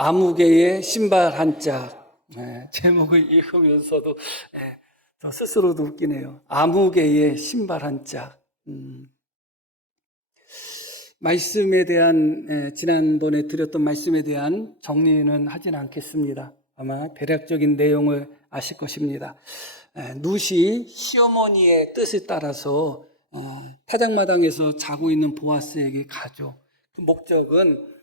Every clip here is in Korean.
아무개의 신발 한 짝. 제목을 읽으면서도 저 스스로도 웃기네요. 아무개의 신발 한 짝. 말씀에 대한 지난번에 드렸던 말씀에 대한 정리는 하진 않겠습니다. 아마 대략적인 내용을 아실 것입니다. 룻이 시어머니의 뜻에 따라서 타작마당에서 자고 있는 보아스에게 가죠. 그 목적은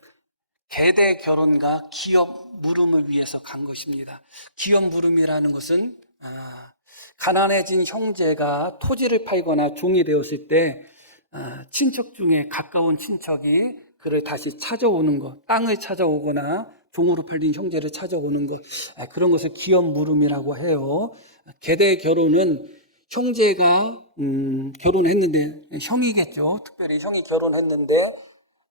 계대 결혼과 기업 물음을 위해서 간 것입니다. 기업 물음이라는 것은 가난해진 형제가 토지를 팔거나 종이 되었을 때 친척 중에 가까운 친척이 그를 다시 찾아오는 것, 땅을 찾아오거나 종으로 팔린 형제를 찾아오는 것, 그런 것을 기업 물음이라고 해요. 계대 결혼은 형제가 결혼했는데, 형이겠죠. 특별히 형이 결혼했는데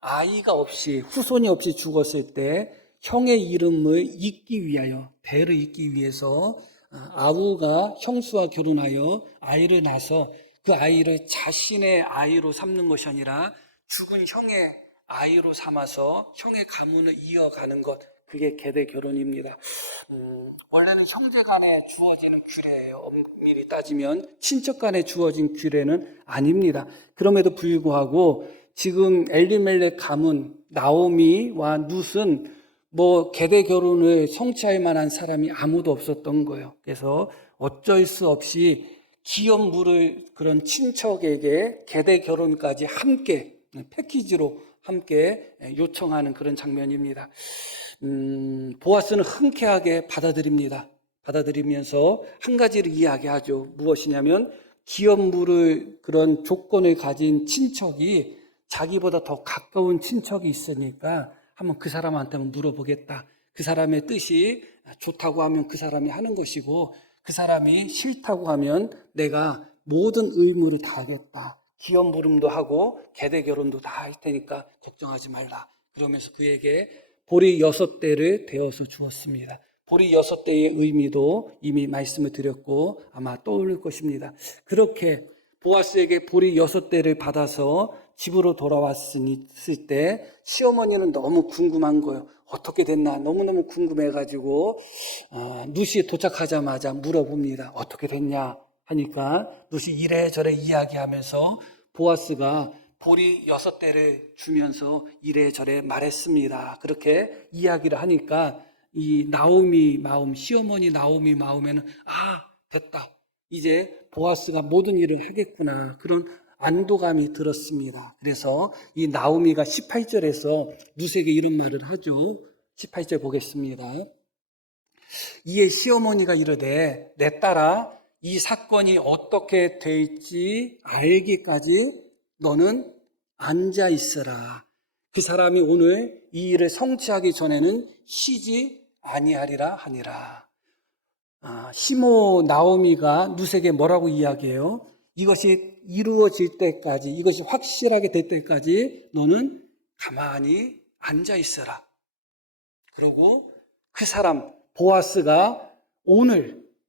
아이가 없이, 후손이 없이 죽었을 때 형의 이름을 잇기 위하여, 대를 잇기 위해서 아우가 형수와 결혼하여 아이를 낳아서 그 아이를 자신의 아이로 삼는 것이 아니라 죽은 형의 아이로 삼아서 형의 가문을 이어가는 것, 그게 계대 결혼입니다. 원래는 형제 간에 주어지는 규례예요. 엄밀히 따지면 친척 간에 주어진 규례는 아닙니다. 그럼에도 불구하고 지금 엘리멜렉 가문 나오미와 룻은 계대 결혼을 성취할 만한 사람이 아무도 없었던 거예요. 그래서 어쩔 수 없이 기업 물을 그런 친척에게 계대 결혼까지 함께 패키지로 함께 요청하는 그런 장면입니다. 보아스는 흔쾌하게 받아들입니다. 받아들이면서 한 가지를 이야기하죠. 무엇이냐면 기업 물을 그런 조건을 가진 친척이 자기보다 더 가까운 친척이 있으니까 한번 그 사람한테 한번 물어보겠다. 그 사람의 뜻이 좋다고 하면 그 사람이 하는 것이고, 그 사람이 싫다고 하면 내가 모든 의무를 다하겠다. 기업 물음도 하고 계대 결혼도 다 할 테니까 걱정하지 말라. 그러면서 그에게 보리 6대를 되어서 주었습니다. 보리 6대의 의미도 이미 말씀을 드렸고 아마 떠오를 것입니다. 그렇게 보아스에게 보리 6대를 받아서 집으로 돌아왔을 때 시어머니는 너무 궁금한 거예요. 어떻게 됐나 너무너무 궁금해가지고 룻이 도착하자마자 물어봅니다. 어떻게 됐냐 하니까 룻이 이래저래 이야기하면서 보아스가 보리 6대를 주면서 이래저래 말했습니다. 그렇게 이야기를 하니까 이 나오미 마음, 시어머니 나오미 마음에는 됐다. 이제 보아스가 모든 일을 하겠구나. 그런 안도감이 들었습니다. 그래서 이 나오미가 18절에서 룻에게 이런 말을 하죠. 18절 보겠습니다. 이에 시어머니가 이르되 내 딸아 이 사건이 어떻게 될지 알기까지 너는 앉아 있으라. 그 사람이 오늘 이 일을 성취하기 전에는 쉬지 아니하리라 하니라. 시모 나오미가 룻에게 뭐라고 이야기해요? 이것이 이루어질 때까지, 이것이 확실하게 될 때까지 너는 가만히 앉아 있어라. 그리고 그 사람 보아스가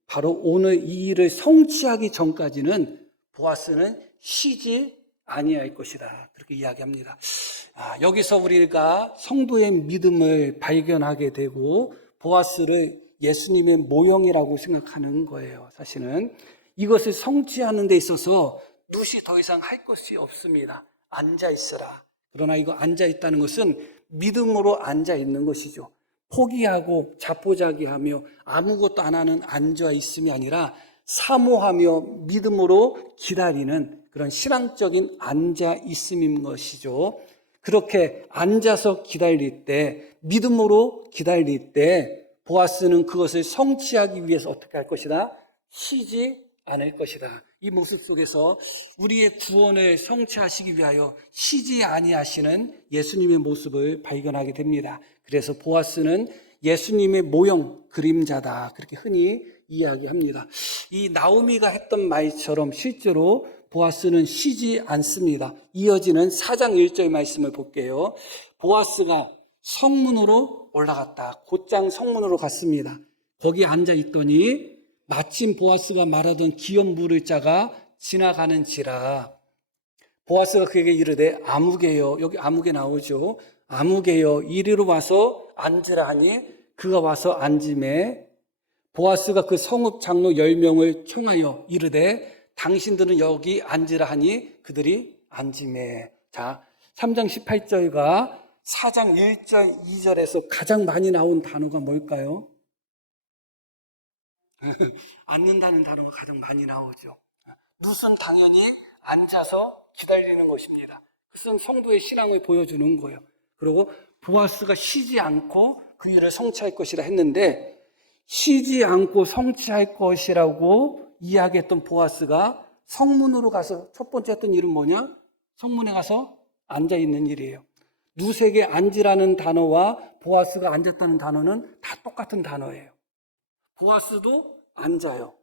바로 오늘 이 일을 성취하기 전까지는 보아스는 쉬지 아니할 것이다. 그렇게 이야기합니다. 여기서 우리가 성도의 믿음을 발견하게 되고 보아스를 예수님의 모형이라고 생각하는 거예요. 사실은 이것을 성취하는 데 있어서 룻이 더 이상 할 것이 없습니다. 앉아 있으라. 그러나 이거 앉아 있다는 것은 믿음으로 앉아 있는 것이죠. 포기하고 자포자기하며 아무것도 안 하는 앉아 있음이 아니라 사모하며 믿음으로 기다리는 그런 신앙적인 앉아 있음인 것이죠. 그렇게 앉아서 기다릴 때, 믿음으로 기다릴 때 보아스는 그것을 성취하기 위해서 어떻게 할 것이다? 쉬지 않을 것이다. 이 모습 속에서 우리의 구원을 성취하시기 위하여 쉬지 아니하시는 예수님의 모습을 발견하게 됩니다. 그래서 보아스는 예수님의 모형, 그림자다. 그렇게 흔히 이야기합니다. 이 나오미가 했던 말처럼 실제로 보아스는 쉬지 않습니다. 이어지는 4장 1절 말씀을 볼게요. 보아스가 성문으로 올라갔다. 곧장 성문으로 갔습니다. 거기 앉아 있더니 마침 보아스가 말하던 기업 물을 자가 지나가는지라. 보아스가 그에게 이르되 아무개요. 여기 아무개 나오죠. 아무개여 이리로 와서 앉으라 하니 그가 와서 앉음에 보아스가 그 성읍 장로 10명을 청하여 이르되 당신들은 여기 앉으라 하니 그들이 앉음에. 자, 3장 18절과 4장 1절 2절에서 가장 많이 나온 단어가 뭘까요? 앉는다는 단어가 가장 많이 나오죠. 룻은 당연히 앉아서 기다리는 것입니다. 그것은 성도의 신앙을 보여주는 거예요. 그리고 보아스가 쉬지 않고 그 일을 성취할 것이라 했는데, 쉬지 않고 성취할 것이라고 이야기했던 보아스가 성문으로 가서 첫 번째 했던 일은 뭐냐? 성문에 가서 앉아있는 일이에요. 룻에게 앉으라는 단어와 보아스가 앉았다는 단어는 다 똑같은 단어예요. 보아스도 앉아요.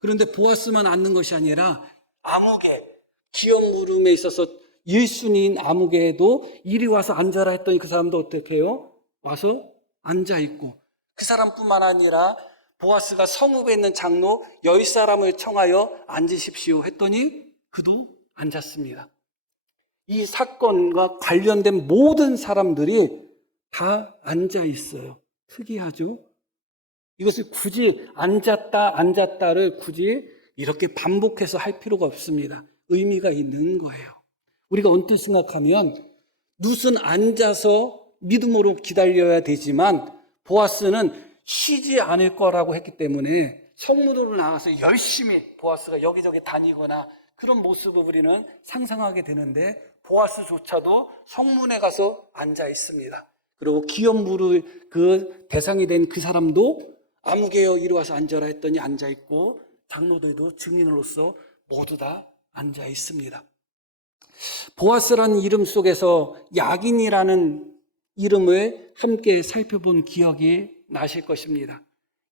그런데 보아스만 앉는 것이 아니라 아무개, 기업 물음에 있어서 1순위인 아무개에도 이리 와서 앉아라 했더니 그 사람도 어떻게 해요? 와서 앉아있고, 그 사람뿐만 아니라 보아스가 성읍에 있는 장로 10사람을 청하여 앉으십시오 했더니 그도 앉았습니다. 이 사건과 관련된 모든 사람들이 다 앉아 있어요. 특이하죠? 이것을 굳이 앉았다를 굳이 이렇게 반복해서 할 필요가 없습니다. 의미가 있는 거예요. 우리가 언뜻 생각하면 룻은 앉아서 믿음으로 기다려야 되지만 보아스는 쉬지 않을 거라고 했기 때문에 성문으로 나가서 열심히 보아스가 여기저기 다니거나 그런 모습을 우리는 상상하게 되는데, 보아스조차도 성문에 가서 앉아 있습니다. 그리고 기업 물을 그 대상이 된 그 사람도 아무개여 이리 와서 앉아라 했더니 앉아 있고, 장로들도 증인으로서 모두 다 앉아 있습니다. 보아스라는 이름 속에서 야긴이라는 이름을 함께 살펴본 기억이 나실 것입니다.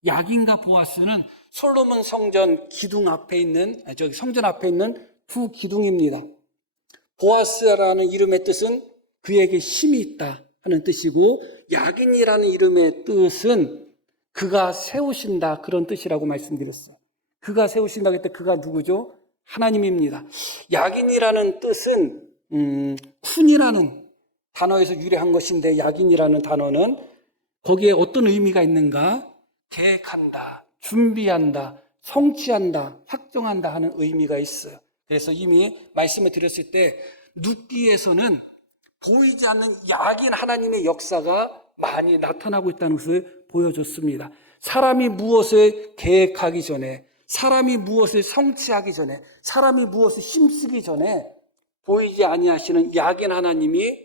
야긴과 보아스는 솔로몬 성전 기둥 앞에 있는, 성전 앞에 있는 두 기둥입니다. 보아스라는 이름의 뜻은 그에게 힘이 있다 하는 뜻이고, 야긴이라는 이름의 뜻은 그가 세우신다, 그런 뜻이라고 말씀드렸어요. 그가 세우신다 그때 그가 누구죠? 하나님입니다. 야긴이라는 뜻은 쿤이라는 단어에서 유래한 것인데, 야긴이라는 단어는 거기에 어떤 의미가 있는가? 계획한다, 준비한다, 성취한다, 확정한다 하는 의미가 있어요. 그래서 이미 말씀을 드렸을 때 룻기에서는 보이지 않는 야긴 하나님의 역사가 많이 나타나고 있다는 것을 보여줬습니다. 사람이 무엇을 계획하기 전에, 사람이 무엇을 성취하기 전에, 사람이 무엇을 힘쓰기 전에 보이지 아니하시는 야긴 하나님이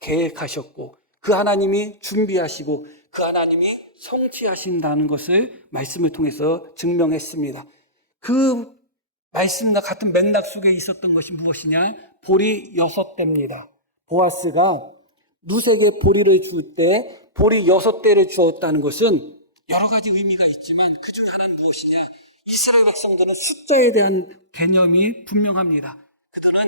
계획하셨고, 그 하나님이 준비하시고, 그 하나님이 성취하신다는 것을 말씀을 통해서 증명했습니다. 그 말씀과 같은 맥락 속에 있었던 것이 무엇이냐? 보리 6대입니다. 보아스가 룻에게 보리를 줄 때 보리 6대를 주었다는 것은 여러 가지 의미가 있지만 그 중 하나는 무엇이냐? 이스라엘 백성들은 숫자에 대한 개념이 분명합니다. 그들은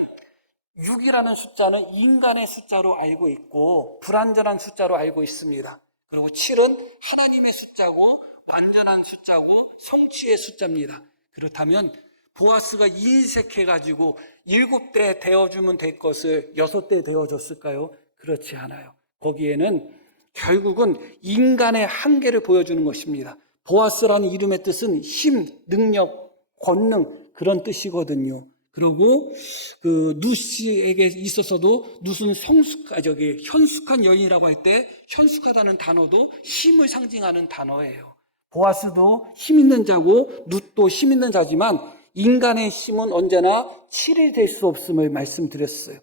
6이라는 숫자는 인간의 숫자로 알고 있고 불완전한 숫자로 알고 있습니다. 그리고 7은 하나님의 숫자고 완전한 숫자고 성취의 숫자입니다. 그렇다면 보아스가 인색해가지고 7대 되어주면 될 것을 6대 되어줬을까요? 그렇지 않아요. 거기에는 결국은 인간의 한계를 보여주는 것입니다. 보아스라는 이름의 뜻은 힘, 능력, 권능, 그런 뜻이거든요. 그리고 그 룻에게 있어서도 룻은 현숙한 여인이라고 할 때 현숙하다는 단어도 힘을 상징하는 단어예요. 보아스도 힘 있는 자고 룻도 힘 있는 자지만 인간의 힘은 언제나 7이 될 수 없음을 말씀드렸어요.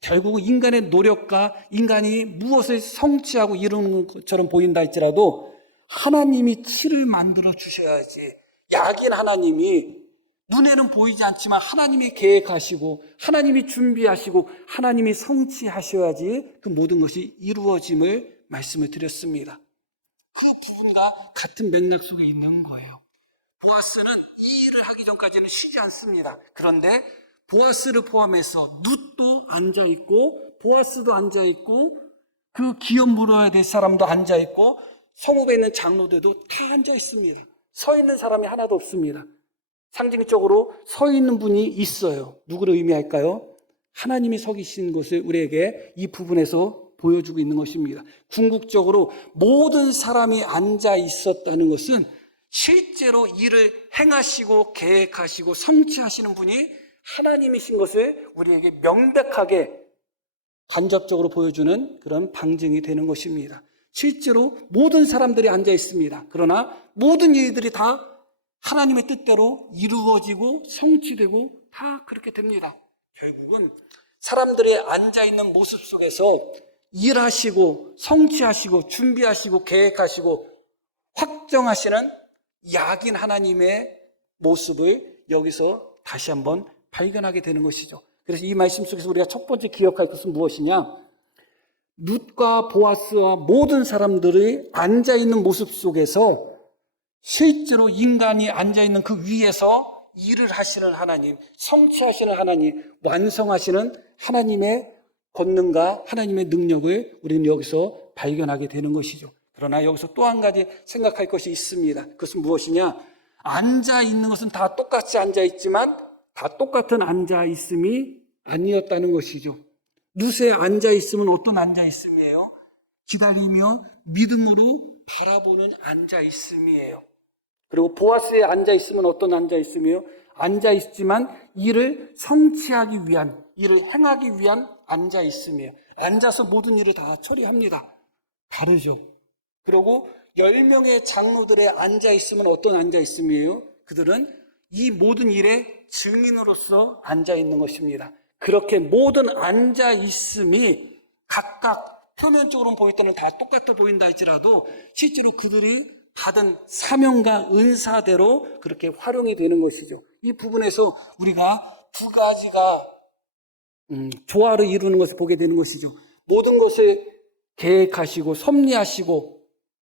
결국 인간의 노력과 인간이 무엇을 성취하고 이루는 것처럼 보인다 할지라도 하나님이 7을 만들어 주셔야지, 야긴 하나님이 눈에는 보이지 않지만 하나님이 계획하시고 하나님이 준비하시고 하나님이 성취하셔야지 그 모든 것이 이루어짐을 말씀을 드렸습니다. 그 부분과 같은 맥락 속에 있는 거예요. 보아스는 이 일을 하기 전까지는 쉬지 않습니다. 그런데 보아스를 포함해서 룻도 앉아있고 보아스도 앉아있고 그 기업 물어야 될 사람도 앉아있고 성읍에 있는 장로들도 다 앉아있습니다. 서 있는 사람이 하나도 없습니다. 상징적으로 서 있는 분이 있어요. 누구를 의미할까요? 하나님이 서 계신 것을 우리에게 이 부분에서 보여주고 있는 것입니다. 궁극적으로 모든 사람이 앉아 있었다는 것은 실제로 일을 행하시고 계획하시고 성취하시는 분이 하나님이신 것을 우리에게 명백하게 간접적으로 보여주는 그런 방증이 되는 것입니다. 실제로 모든 사람들이 앉아 있습니다. 그러나 모든 일들이 다 하나님의 뜻대로 이루어지고 성취되고 다 그렇게 됩니다. 결국은 사람들이 앉아있는 모습 속에서 일하시고 성취하시고 준비하시고 계획하시고 확정하시는 약인 하나님의 모습을 여기서 다시 한번 발견하게 되는 것이죠. 그래서 이 말씀 속에서 우리가 첫 번째 기억할 것은 무엇이냐? 룻과 보아스와 모든 사람들이 앉아있는 모습 속에서 실제로 인간이 앉아있는 그 위에서 일을 하시는 하나님, 성취하시는 하나님, 완성하시는 하나님의 권능과 하나님의 능력을 우리는 여기서 발견하게 되는 것이죠. 그러나 여기서 또 한 가지 생각할 것이 있습니다. 그것은 무엇이냐? 앉아있는 것은 다 똑같이 앉아있지만 다 똑같은 앉아있음이 아니었다는 것이죠. 룻에 앉아있음은 어떤 앉아있음이에요? 기다리며 믿음으로 바라보는 앉아있음이에요. 그리고 보아스에 앉아있으면 어떤 앉아있음이에요? 앉아있지만 일을 성취하기 위한, 일을 행하기 위한 앉아있음이에요. 앉아서 모든 일을 다 처리합니다. 다르죠. 그리고 10명의 장로들의 앉아있으면 어떤 앉아있음이에요? 그들은 이 모든 일의 증인으로서 앉아있는 것입니다. 그렇게 모든 앉아있음이 각각 표면적으로는 보일 때는 다 똑같아 보인다 할지라도 실제로 그들이 받은 사명과 은사대로 그렇게 활용이 되는 것이죠. 이 부분에서 우리가 두 가지가 조화를 이루는 것을 보게 되는 것이죠. 모든 것을 계획하시고 섭리하시고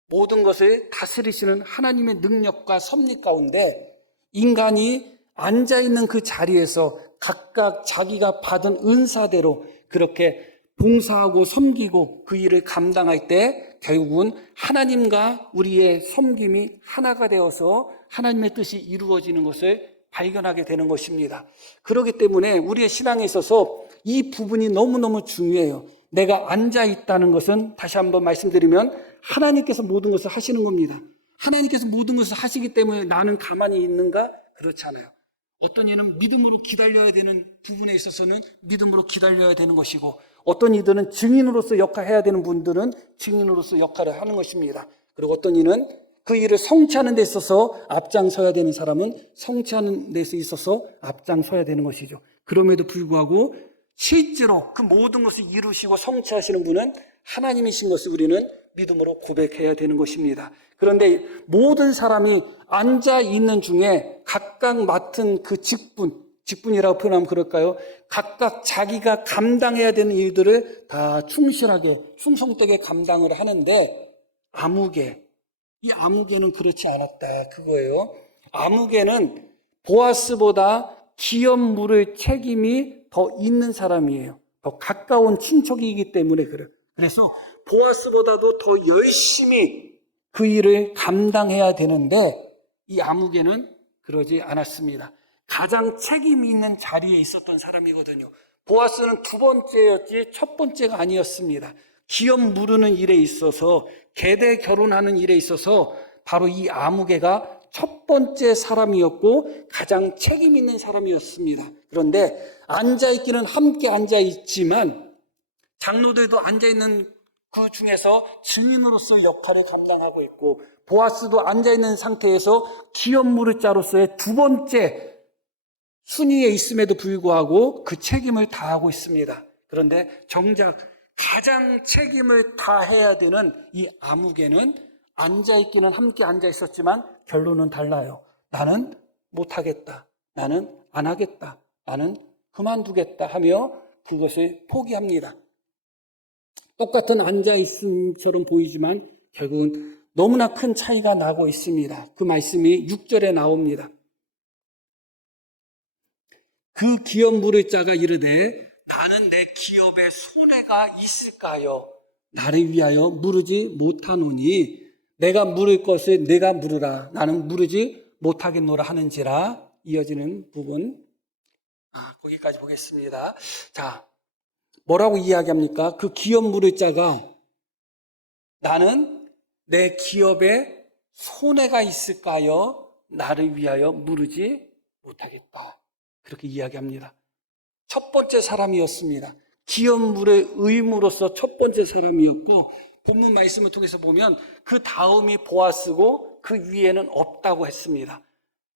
모든 것을 다스리시는 하나님의 능력과 섭리 가운데 인간이 앉아있는 그 자리에서 각각 자기가 받은 은사대로 그렇게 봉사하고 섬기고 그 일을 감당할 때 결국은 하나님과 우리의 섬김이 하나가 되어서 하나님의 뜻이 이루어지는 것을 발견하게 되는 것입니다. 그렇기 때문에 우리의 신앙에 있어서 이 부분이 너무너무 중요해요. 내가 앉아있다는 것은 다시 한번 말씀드리면 하나님께서 모든 것을 하시는 겁니다. 하나님께서 모든 것을 하시기 때문에 나는 가만히 있는가? 그렇지 않아요. 어떤 이는 믿음으로 기다려야 되는 부분에 있어서는 믿음으로 기다려야 되는 것이고 어떤 이들은 증인으로서 역할해야 되는 분들은 증인으로서 역할을 하는 것입니다. 그리고 어떤 이는 그 일을 성취하는 데 있어서 앞장서야 되는 사람은 성취하는 데 있어서 앞장서야 되는 것이죠. 그럼에도 불구하고 실제로 그 모든 것을 이루시고 성취하시는 분은 하나님이신 것을 우리는 믿음으로 고백해야 되는 것입니다. 그런데 모든 사람이 앉아있는 중에 각각 맡은 그 직분이라고 표현하면 그럴까요? 각각 자기가 감당해야 되는 일들을 다 충실하게 충성되게 감당을 하는데 이 아무개는 그렇지 않았다 그거예요. 아무개는 보아스보다 기업 물을 책임이 더 있는 사람이에요. 더 가까운 친척이기 때문에 그래요. 그래서 보아스보다도 더 열심히 그 일을 감당해야 되는데 이 아무개는 그러지 않았습니다. 가장 책임이 있는 자리에 있었던 사람이거든요. 보아스는 두 번째였지 첫 번째가 아니었습니다. 기업 무르는 일에 있어서 계대 결혼하는 일에 있어서 바로 이 아무개가 첫 번째 사람이었고 가장 책임 있는 사람이었습니다. 그런데 앉아있기는 함께 앉아있지만 장로들도 앉아있는 그 중에서 증인으로서 역할을 감당하고 있고 보아스도 앉아있는 상태에서 기업 무르자로서의 두 번째 순위에 있음에도 불구하고 그 책임을 다하고 있습니다. 그런데 정작 가장 책임을 다해야 되는 이 아무개는 앉아있기는 함께 앉아있었지만 결론은 달라요. 나는 못하겠다. 나는 안 하겠다. 나는 그만두겠다 하며 그것을 포기합니다. 똑같은 앉아있음처럼 보이지만 결국은 너무나 큰 차이가 나고 있습니다. 그 말씀이 6절에 나옵니다. 그 기업 물을 자가 이르되 나는 내 기업에 손해가 있을까요? 나를 위하여 무르지 못하노니 내가 물을 것을 내가 물으라. 나는 무르지 못하겠노라 하는지라. 이어지는 부분 거기까지 보겠습니다. 자, 뭐라고 이야기합니까? 그 기업 물을 자가 나는 내 기업에 손해가 있을까요? 나를 위하여 물으지 못하겠다. 그렇게 이야기합니다. 첫 번째 사람이었습니다. 기업 물의 의무로서 첫 번째 사람이었고, 본문 말씀을 통해서 보면 그 다음이 보아스고 그 위에는 없다고 했습니다.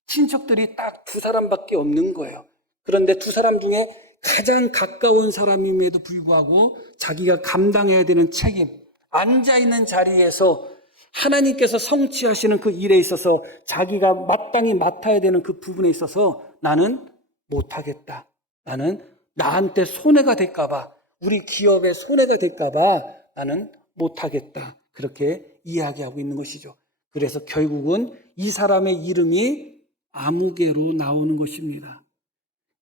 친척들이 딱 두 사람밖에 없는 거예요. 그런데 두 사람 중에 가장 가까운 사람임에도 불구하고 자기가 감당해야 되는 책임, 앉아있는 자리에서 하나님께서 성취하시는 그 일에 있어서 자기가 마땅히 맡아야 되는 그 부분에 있어서 나는 못하겠다. 나는 나한테 손해가 될까봐, 우리 기업에 손해가 될까봐 나는 못하겠다. 그렇게 이야기하고 있는 것이죠. 그래서 결국은 이 사람의 이름이 아무개로 나오는 것입니다.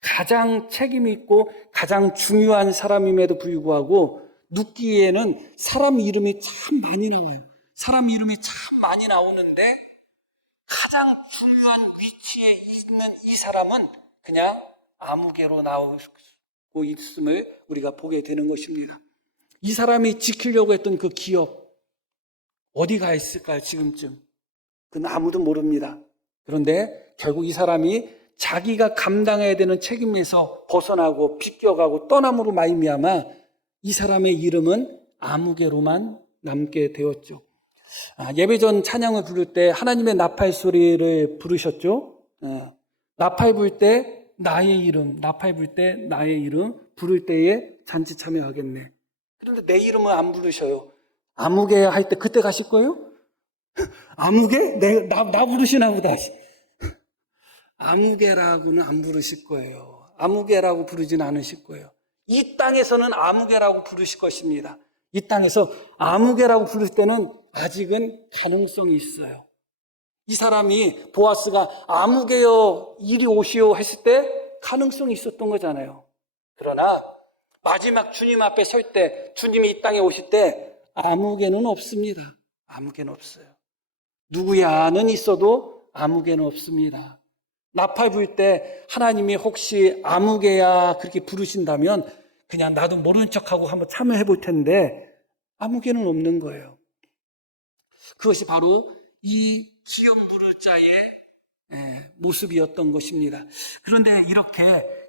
가장 책임 있고 가장 중요한 사람임에도 불구하고 눕기에는 사람 이름이 참 많이 나와요. 사람 이름이 참 많이 나오는데 가장 중요한 위치에 있는 이 사람은 그냥 아무개로 나오고 있음을 우리가 보게 되는 것입니다. 이 사람이 지키려고 했던 그 기업 어디 가 있을까요? 지금쯤 그건 아무도 모릅니다. 그런데 결국 이 사람이 자기가 감당해야 되는 책임에서 벗어나고 비껴가고 떠남으로 말미암아 이 사람의 이름은 아무개로만 남게 되었죠. 예배전 찬양을 부를 때 하나님의 나팔 소리를 부르셨죠. 나팔 불 때 나의 이름, 나팔 불 때 나의 이름 부를 때에 잔치 참여하겠네. 그런데 내 이름은 안 부르셔요. 아무개 할 때 그때 가실 거예요? 아무개? 나 부르시나 보다. 아무개라고는 안 부르실 거예요. 아무개라고 부르지는 않으실 거예요. 이 땅에서는 아무개라고 부르실 것입니다. 이 땅에서 아무개라고 부를 때는 아직은 가능성이 있어요. 이 사람이 보아스가 아무개여 이리 오시오 했을 때 가능성이 있었던 거잖아요. 그러나 마지막 주님 앞에 설 때, 주님이 이 땅에 오실 때 아무개는 없습니다. 아무개는 없어요. 누구야는 있어도 아무개는 없습니다. 나팔 불 때 하나님이 혹시 아무개야 그렇게 부르신다면 그냥 나도 모르는 척하고 한번 참여해 볼 텐데 아무개는 없는 거예요. 그것이 바로 이 기업 부를 자의 모습이었던 것입니다. 그런데 이렇게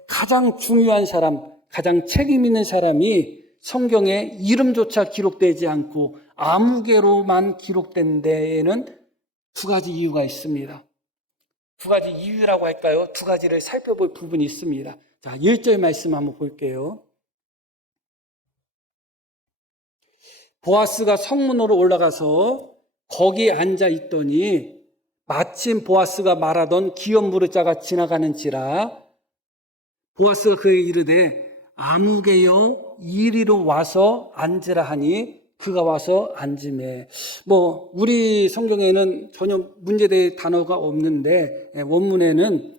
가장 중요한 사람, 가장 책임 있는 사람이 성경에 이름조차 기록되지 않고 아무개로만 기록된 데에는 두 가지 이유가 있습니다. 두 가지 이유라고 할까요? 두 가지를 살펴볼 부분이 있습니다. 자, 1절 말씀 한번 볼게요. 보아스가 성문으로 올라가서 거기 앉아 있더니 마침 보아스가 말하던 기업 물을 자가 지나가는지라 보아스가 그에게 이르되 아무개여 이리로 와서 앉으라 하니 그가 와서 앉으매. 우리 성경에는 전혀 문제될 단어가 없는데 원문에는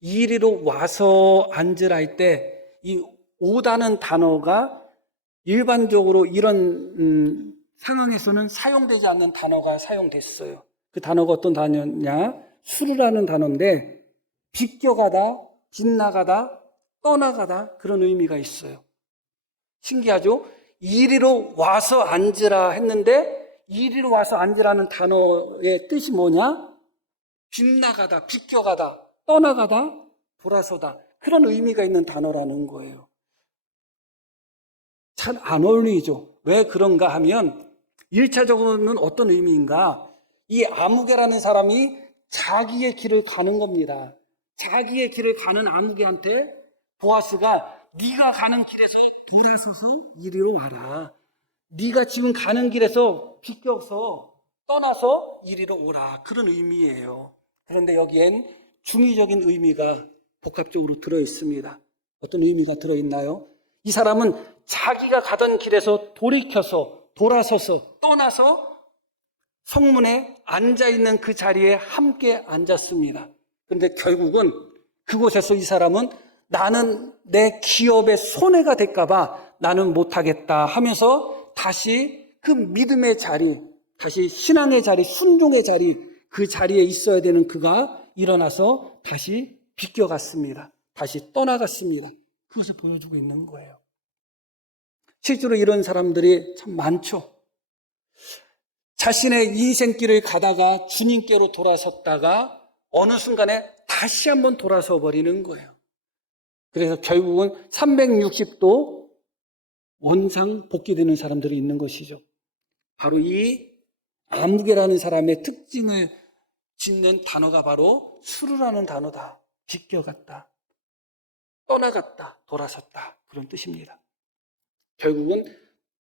이리로 와서 앉으라 할 때 이 오다는 단어가 일반적으로 이런 상황에서는 사용되지 않는 단어가 사용됐어요. 그 단어가 어떤 단어냐? 수르라는 단어인데 비껴가다, 빗나가다, 떠나가다 그런 의미가 있어요. 신기하죠? 이리로 와서 앉으라 했는데 이리로 와서 앉으라는 단어의 뜻이 뭐냐? 빗나가다, 비껴가다, 떠나가다, 돌아서다 그런 의미가 있는 단어라는 거예요. 잘 안 어울리죠. 왜 그런가 하면 1차적으로는 어떤 의미인가? 이 아무개라는 사람이 자기의 길을 가는 겁니다. 자기의 길을 가는 아무개한테 보아스가 네가 가는 길에서 돌아서서 이리로 와라. 네가 지금 가는 길에서 비껴서 떠나서 이리로 오라. 그런 의미예요. 그런데 여기엔 중의적인 의미가 복합적으로 들어있습니다. 어떤 의미가 들어있나요? 이 사람은 자기가 가던 길에서 돌이켜서 돌아서서 떠나서 성문에 앉아있는 그 자리에 함께 앉았습니다. 그런데 결국은 그곳에서 이 사람은 나는 내 기업에 손해가 될까봐 나는 못하겠다 하면서 다시 그 믿음의 자리, 다시 신앙의 자리, 순종의 자리, 그 자리에 있어야 되는 그가 일어나서 다시 비껴갔습니다. 다시 떠나갔습니다. 그것을 보여주고 있는 거예요. 실제로 이런 사람들이 참 많죠. 자신의 인생길을 가다가 주님께로 돌아섰다가 어느 순간에 다시 한번 돌아서 버리는 거예요. 그래서 결국은 360도 원상 복귀되는 사람들이 있는 것이죠. 바로 이 아무개라는 사람의 특징을 짓는 단어가 바로 수르라는 단어다. 비껴갔다, 떠나갔다, 돌아섰다, 그런 뜻입니다. 결국은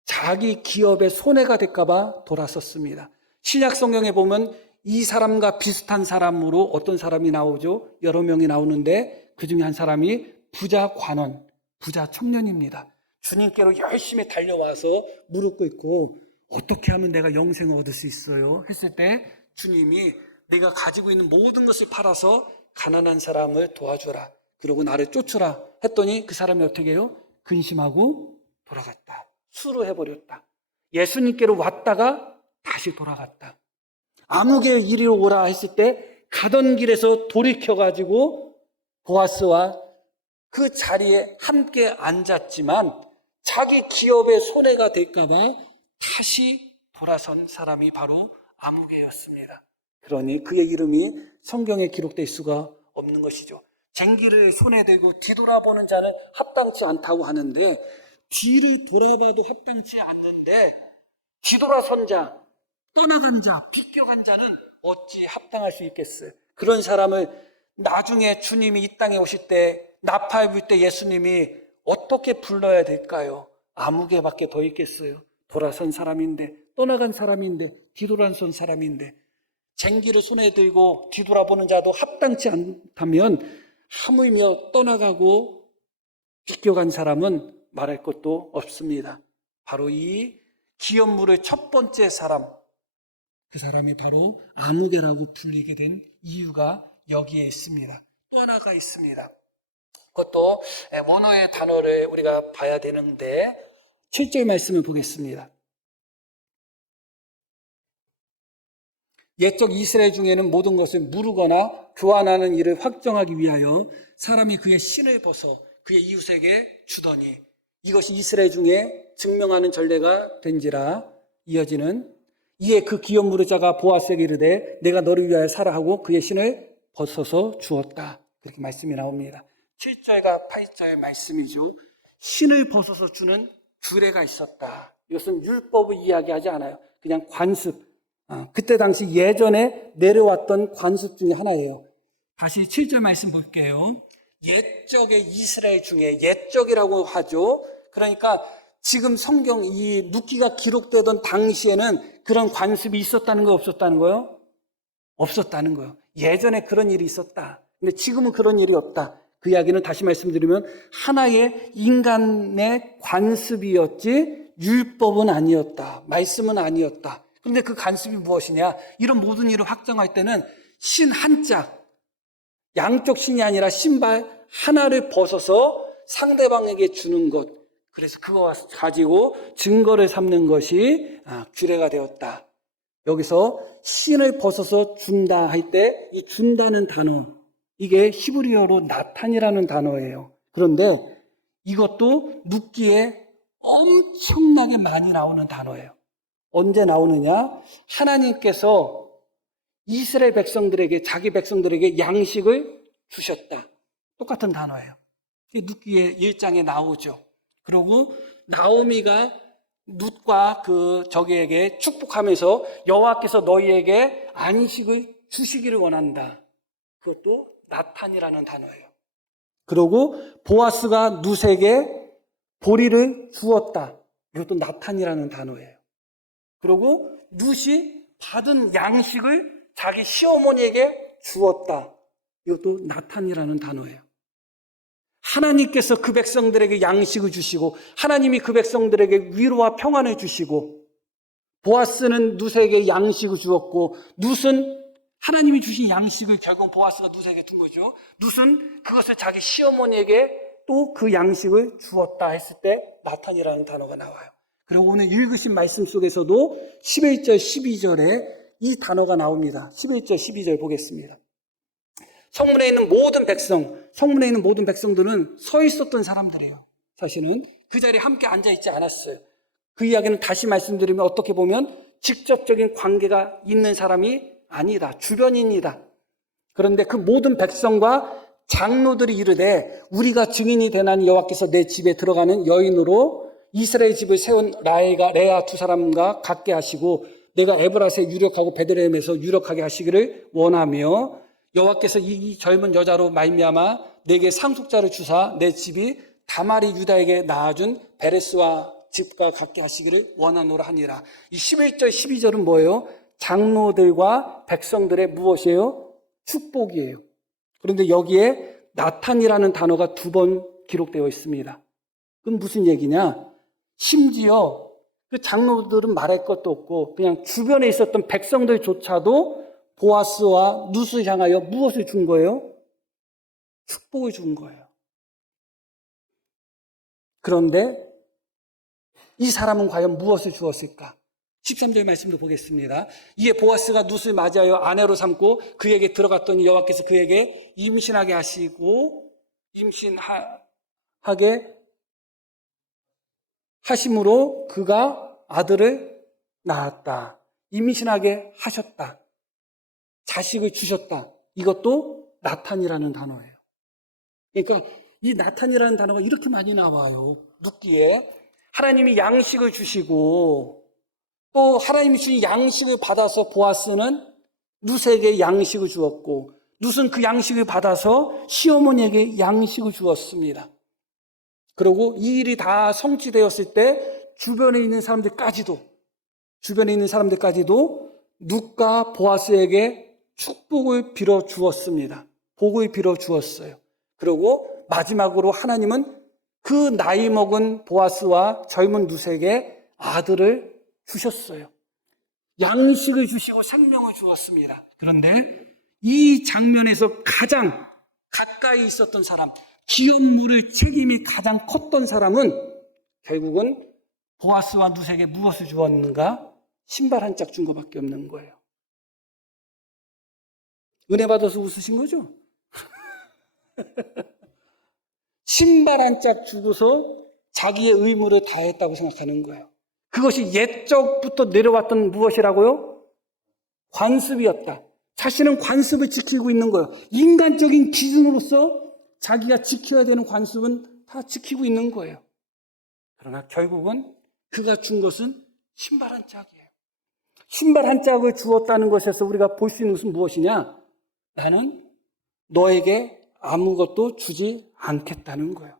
자기 기업의 손해가 될까봐 돌아섰습니다. 신약 성경에 보면 이 사람과 비슷한 사람으로 어떤 사람이 나오죠? 여러 명이 나오는데 그 중에 한 사람이 부자 관원, 부자 청년입니다. 주님께로 열심히 달려와서 무릎 꿇고 어떻게 하면 내가 영생을 얻을 수 있어요? 했을 때 주님이 내가 가지고 있는 모든 것을 팔아서 가난한 사람을 도와주라. 그러고 나를 쫓으라 했더니 그 사람이 어떻게 해요? 근심하고 돌아갔다. 수루해버렸다. 예수님께로 왔다가 다시 돌아갔다. 아무개 이리로 오라 했을 때 가던 길에서 돌이켜가지고 보아스와 그 자리에 함께 앉았지만 자기 기업의 손해가 될까봐 다시 돌아선 사람이 바로 아무개였습니다. 그러니 그의 이름이 성경에 기록될 수가 없는 것이죠. 쟁기를 손에 들고 뒤돌아보는 자는 합당치 않다고 하는데 뒤를 돌아봐도 합당치 않는데 뒤돌아선 자, 떠나간 자, 비껴간 자는 어찌 합당할 수 있겠어요? 그런 사람을 나중에 주님이 이 땅에 오실 때 나팔 불 때 예수님이 어떻게 불러야 될까요? 아무개밖에 더 있겠어요? 돌아선 사람인데, 떠나간 사람인데, 뒤돌아선 사람인데 쟁기를 손에 들고 뒤돌아보는 자도 합당치 않다면 하물며 떠나가고 비껴간 사람은 말할 것도 없습니다. 바로 이 기업물의 첫 번째 사람, 그 사람이 바로 아무개라고 불리게 된 이유가 여기에 있습니다. 또 하나가 있습니다. 그것도 원어의 단어를 우리가 봐야 되는데 7절 말씀을 보겠습니다. 옛적 이스라엘 중에는 모든 것을 무르거나 교환하는 일을 확정하기 위하여 사람이 그의 신을 벗어 그의 이웃에게 주더니 이것이 이스라엘 중에 증명하는 전례가 된지라. 이어지는 이에 그 기업 무르자가 보아스에게 이르되 내가 너를 위하여 사라 하고 그의 신을 벗어서 주었다. 그렇게 말씀이 나옵니다. 7절과 8절 말씀이죠. 신을 벗어서 주는 규례가 있었다. 이것은 율법을 이야기하지 않아요. 그냥 관습. 그때 당시 예전에 내려왔던 관습 중에 하나예요. 다시 7절 말씀 볼게요. 옛적의 이스라엘 중에 옛적이라고 하죠. 그러니까 지금 성경 이 룻기가 기록되던 당시에는 그런 관습이 있었다는 거 없었다는 거요? 없었다는 거예요. 예전에 그런 일이 있었다. 근데 지금은 그런 일이 없다. 그 이야기는 다시 말씀드리면 하나의 인간의 관습이었지 율법은 아니었다. 말씀은 아니었다. 그런데 그 관습이 무엇이냐? 이런 모든 일을 확정할 때는 신 한 짝, 양쪽 신이 아니라 신발 하나를 벗어서 상대방에게 주는 것. 그래서 그거 가지고 증거를 삼는 것이 규례가 되었다. 여기서 신을 벗어서 준다 할 때 이 준다는 단어, 이게 히브리어로 나탄이라는 단어예요. 그런데 이것도 룻기에 엄청나게 많이 나오는 단어예요. 언제 나오느냐? 하나님께서 이스라엘 백성들에게, 자기 백성들에게 양식을 주셨다. 똑같은 단어예요. 룻기의 1장에 나오죠. 그리고 나오미가 룻과 저기에게 축복하면서 여호와께서 너희에게 안식을 주시기를 원한다. 그것도 나탄이라는 단어예요. 그리고 보아스가 룻에게 보리를 주었다. 이것도 나탄이라는 단어예요. 그리고 룻이 받은 양식을 자기 시어머니에게 주었다. 이것도 나탄이라는 단어예요. 하나님께서 그 백성들에게 양식을 주시고 하나님이 그 백성들에게 위로와 평안을 주시고 보아스는 룻에게 양식을 주었고 룻은 하나님이 주신 양식을 결국 보아스가 룻에게 준 거죠. 룻은 그것을 자기 시어머니에게 또 그 양식을 주었다 했을 때 나탄이라는 단어가 나와요. 그리고 오늘 읽으신 말씀 속에서도 11절, 12절에 이 단어가 나옵니다. 11절, 12절 보겠습니다. 성문에 있는 모든 백성들은 서 있었던 사람들이에요. 사실은 그 자리에 함께 앉아있지 않았어요. 그 이야기는 다시 말씀드리면 어떻게 보면 직접적인 관계가 있는 사람이 아니다. 주변인이다. 그런데 그 모든 백성과 장로들이 이르되 우리가 증인이 되나니 여호와께서 내 집에 들어가는 여인으로 이스라엘 집을 세운 레아 두 사람과 같게 하시고 내가 에브라스에 유력하고 베들레헴에서 유력하게 하시기를 원하며 여호와께서 이 젊은 여자로 말미암아 내게 상속자를 주사 내 집이 다말이 유다에게 낳아준 베레스와 집과 같게 하시기를 원하노라 하니라. 이 11절 12절은 뭐예요? 장로들과 백성들의 무엇이에요? 축복이에요. 그런데 여기에 나탄이라는 단어가 2번 기록되어 있습니다. 그럼 무슨 얘기냐? 심지어 그 장로들은 말할 것도 없고 그냥 주변에 있었던 백성들조차도 보아스와 룻을 향하여 무엇을 준 거예요? 축복을 준 거예요. 그런데 이 사람은 과연 무엇을 주었을까? 13절 말씀도 보겠습니다. 이에 보아스가 룻을 맞이하여 아내로 삼고 그에게 들어갔더니 여호와께서 그에게 임신하게 하시고 임신하게 하심으로 그가 아들을 낳았다. 임신하게 하셨다. 자식을 주셨다. 이것도 나탄이라는 단어예요. 그러니까 이 나탄이라는 단어가 이렇게 많이 나와요. 룻기에 하나님이 양식을 주시고 또 하나님이 주신 양식을 받아서 보아스는 룻에게 양식을 주었고 룻은 그 양식을 받아서 시어머니에게 양식을 주었습니다. 그리고 이 일이 다 성취되었을 때 주변에 있는 사람들까지도 룻과 보아스에게 축복을 빌어 주었습니다. 복을 빌어 주었어요. 그리고 마지막으로 하나님은 그 나이 먹은 보아스와 젊은 룻에게 아들을 주셨어요. 양식을 주시고 생명을 주었습니다. 그런데 이 장면에서 가장 가까이 있었던 사람, 기업 물을 책임이 가장 컸던 사람은 결국은 보아스와 룻에게 무엇을 주었는가? 신발 한 짝 준 것밖에 없는 거예요. 은혜 받아서 웃으신 거죠? 신발 한 짝 주고서 자기의 의무를 다했다고 생각하는 거예요. 그것이 옛적부터 내려왔던 무엇이라고요? 관습이었다. 자신은 관습을 지키고 있는 거예요. 인간적인 기준으로서 자기가 지켜야 되는 관습은 다 지키고 있는 거예요. 그러나 결국은 그가 준 것은 신발 한 짝이에요. 신발 한 짝을 주었다는 것에서 우리가 볼 수 있는 것은 무엇이냐? 나는 너에게 아무것도 주지 않겠다는 거예요.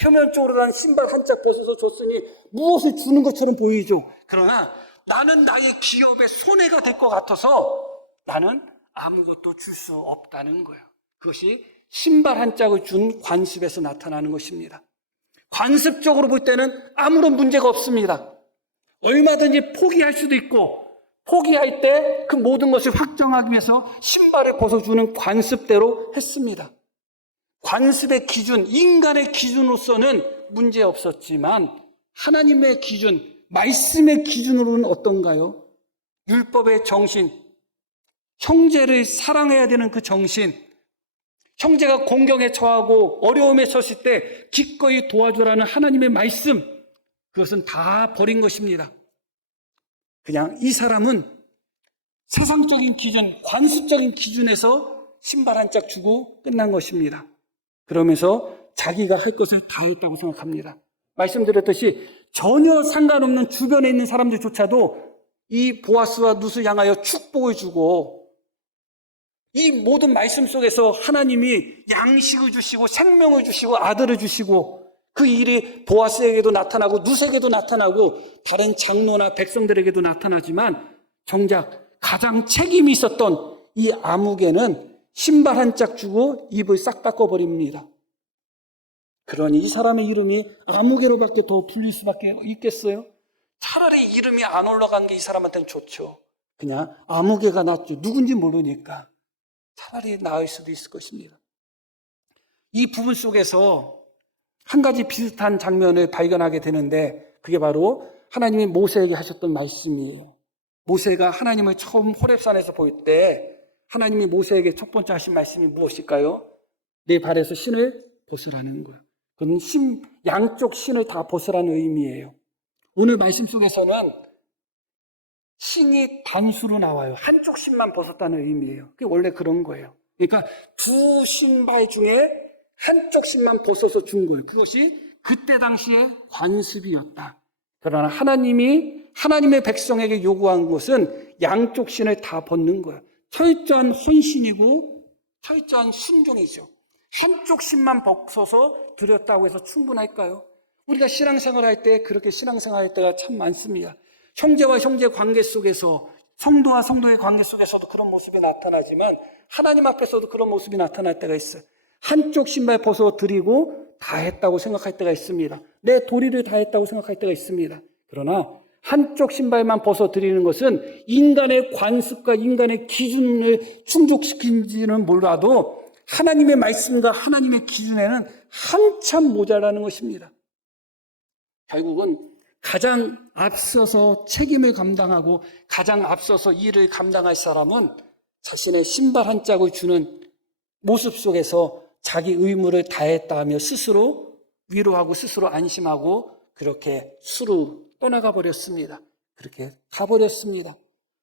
표면적으로 나는 신발 한 짝 벗어서 줬으니 무엇을 주는 것처럼 보이죠. 그러나 나는 나의 기업에 손해가 될 것 같아서 나는 아무것도 줄 수 없다는 거예요. 그것이 신발 한 짝을 준 관습에서 나타나는 것입니다. 관습적으로 볼 때는 아무런 문제가 없습니다. 얼마든지 포기할 수도 있고 포기할 때 그 모든 것을 확정하기 위해서 신발을 벗어주는 관습대로 했습니다. 관습의 기준, 인간의 기준으로서는 문제 없었지만 하나님의 기준, 말씀의 기준으로는 어떤가요? 율법의 정신, 형제를 사랑해야 되는 그 정신, 형제가 공경에 처하고 어려움에 섰을 때 기꺼이 도와주라는 하나님의 말씀, 그것은 다 버린 것입니다. 그냥 이 사람은 세상적인 기준, 관습적인 기준에서 신발 한 짝 주고 끝난 것입니다. 그러면서 자기가 할 것을 다 했다고 생각합니다. 말씀드렸듯이 전혀 상관없는 주변에 있는 사람들조차도 이 보아스와 룻을 향하여 축복을 주고 이 모든 말씀 속에서 하나님이 양식을 주시고 생명을 주시고 아들을 주시고 그 일이 보아스에게도 나타나고 룻에게도 나타나고 다른 장로나 백성들에게도 나타나지만 정작 가장 책임이 있었던 이 아무개는 신발 한 짝 주고 입을 싹 닦아버립니다. 그러니 이 사람의 이름이 아무개로밖에 더 불릴 수밖에 있겠어요? 차라리 이름이 안 올라간 게 이 사람한테는 좋죠. 그냥 아무개가 낫죠. 누군지 모르니까. 차라리 나을 수도 있을 것입니다. 이 부분 속에서 한 가지 비슷한 장면을 발견하게 되는데 그게 바로 하나님이 모세에게 하셨던 말씀이에요. 모세가 하나님을 처음 호렙산에서 볼 때 하나님이 모세에게 첫 번째 하신 말씀이 무엇일까요? 내 발에서 신을 벗으라는 거예요. 그건 양쪽 신을 다 벗으라는 의미예요. 오늘 말씀 속에서는 신이 단수로 나와요. 한쪽 신만 벗었다는 의미예요. 그게 원래 그런 거예요. 그러니까 두 신발 중에 한쪽 신만 벗어서 준 거예요. 그것이 그때 당시에 관습이었다. 그러나 하나님의 백성에게 요구한 것은 양쪽 신을 다 벗는 거예요. 철저한 헌신이고 철저한 순종이죠. 한쪽 신만 벗어서 드렸다고 해서 충분할까요? 우리가 신앙생활 할 때 그렇게 신앙생활 할 때가 참 많습니다. 형제와 형제 관계 속에서, 성도와 성도의 관계 속에서도 그런 모습이 나타나지만 하나님 앞에서도 그런 모습이 나타날 때가 있어요. 한쪽 신발 벗어 드리고 다 했다고 생각할 때가 있습니다. 내 도리를 다 했다고 생각할 때가 있습니다. 그러나 한쪽 신발만 벗어 드리는 것은 인간의 관습과 인간의 기준을 충족시킨지는 몰라도 하나님의 말씀과 하나님의 기준에는 한참 모자라는 것입니다. 결국은 가장 앞서서 책임을 감당하고 가장 앞서서 일을 감당할 사람은 자신의 신발 한 짝을 주는 모습 속에서 자기 의무를 다했다 하며 스스로 위로하고 스스로 안심하고 그렇게 수로 떠나가 버렸습니다. 그렇게 가버렸습니다.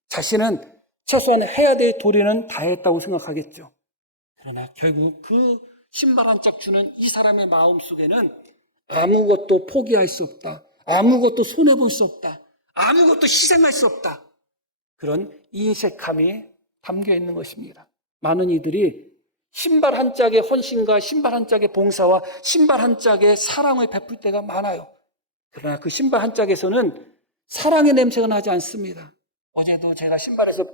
자신은 최소한 해야 될 도리는 다했다고 생각하겠죠. 그러나 결국 그 신발 한 짝 주는 이 사람의 마음 속에는 아무것도 포기할 수 없다. 아무것도 손해볼 수 없다. 아무것도 희생할 수 없다. 그런 인색함이 담겨 있는 것입니다. 많은 이들이 신발 한 짝의 헌신과 신발 한 짝의 봉사와 신발 한 짝의 사랑을 베풀 때가 많아요. 그러나 그 신발 한 짝에서는 사랑의 냄새가 나지 않습니다. 어제도 제가 신발에서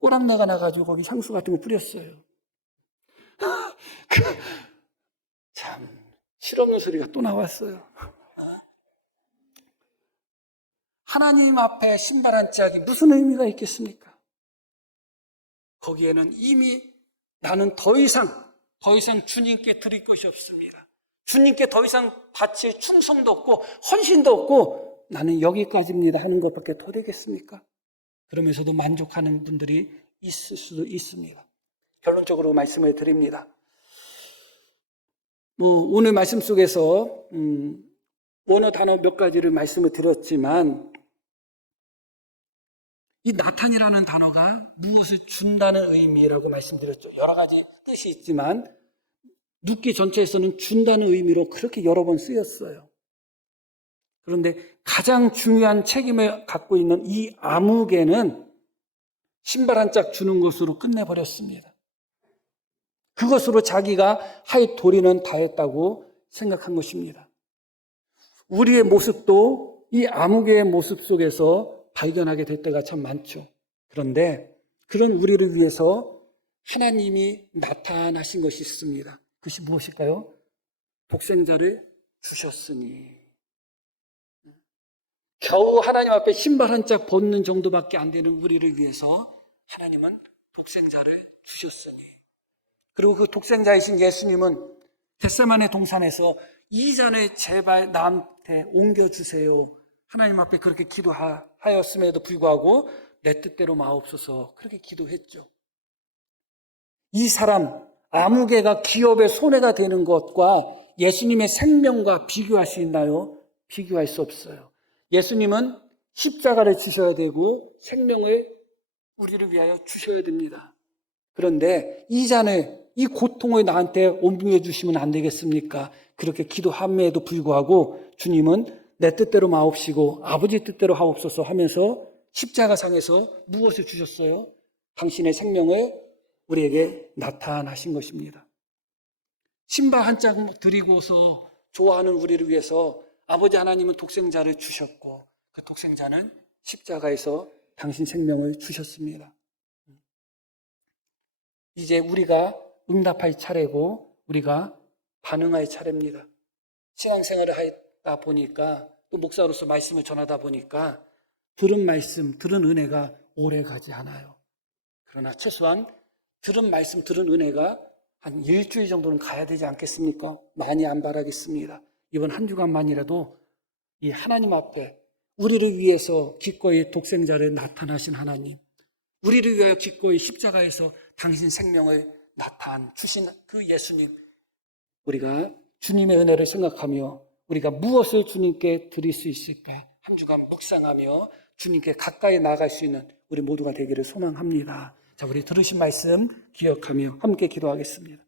꼬랑내가 나가지고 거기 향수 같은 거 뿌렸어요. 참 실없는 소리가 또 나왔어요. 하나님 앞에 신발 한 짝이 무슨 의미가 있겠습니까? 거기에는 이미 나는 더 이상 주님께 드릴 것이 없습니다. 주님께 더 이상 바칠 충성도 없고 헌신도 없고 나는 여기까지입니다 하는 것밖에 더 되겠습니까? 그러면서도 만족하는 분들이 있을 수도 있습니다. 결론적으로 말씀을 드립니다. 오늘 말씀 속에서 원어 단어 몇 가지를 말씀을 드렸지만 이 나탄이라는 단어가 무엇을 준다는 의미라고 말씀드렸죠. 여러 가지 뜻이 있지만 룻기 전체에서는 준다는 의미로 그렇게 여러 번 쓰였어요. 그런데 가장 중요한 책임을 갖고 있는 이 아무개는 신발 한 짝 주는 것으로 끝내버렸습니다. 그것으로 자기가 할 도리는 다 했다고 생각한 것입니다. 우리의 모습도 이 아무개의 모습 속에서 발견하게 될 때가 참 많죠. 그런데 그런 우리를 위해서 하나님이 나타나신 것이 있습니다. 그것이 무엇일까요? 독생자를 주셨으니. 겨우 하나님 앞에 신발 한 짝 벗는 정도밖에 안 되는 우리를 위해서 하나님은 독생자를 주셨으니. 그리고 그 독생자이신 예수님은 겟세마네 동산에서 이 잔을 제발 나한테 옮겨주세요. 하나님 앞에 그렇게 기도하였음에도 불구하고 내 뜻대로 마옵소서 그렇게 기도했죠. 이 사람 아무개가 기업의 손해가 되는 것과 예수님의 생명과 비교할 수 있나요? 비교할 수 없어요. 예수님은 십자가를 주셔야 되고 생명을 우리를 위하여 주셔야 됩니다. 그런데 이 잔을, 이 고통을 나한테 옮겨 주시면 안 되겠습니까? 그렇게 기도함에도 불구하고 주님은 내 뜻대로 마옵시고 아버지 뜻대로 하옵소서 하면서 십자가상에서 무엇을 주셨어요? 당신의 생명을 우리에게 나타나신 것입니다. 신발 한 짝 드리고서 좋아하는 우리를 위해서 아버지 하나님은 독생자를 주셨고 그 독생자는 십자가에서 당신 생명을 주셨습니다. 이제 우리가 응답할 차례고 우리가 반응할 차례입니다. 신앙생활을 하다 보니까 또 목사로서 말씀을 전하다 보니까 들은 말씀, 들은 은혜가 오래 가지 않아요. 그러나 최소한 들은 말씀, 들은 은혜가 한 일주일 정도는 가야 되지 않겠습니까? 많이 안 바라겠습니다. 이번 한 주간만이라도 이 하나님 앞에 우리를 위해서 기꺼이 독생자를 나타나신 하나님, 우리를 위하여 기꺼이 십자가에서 당신 생명을 주신 그 예수님, 우리가 주님의 은혜를 생각하며 우리가 무엇을 주님께 드릴 수 있을까? 한 주간 묵상하며 주님께 가까이 나아갈 수 있는 우리 모두가 되기를 소망합니다. 자, 우리 들으신 말씀 기억하며 함께 기도하겠습니다.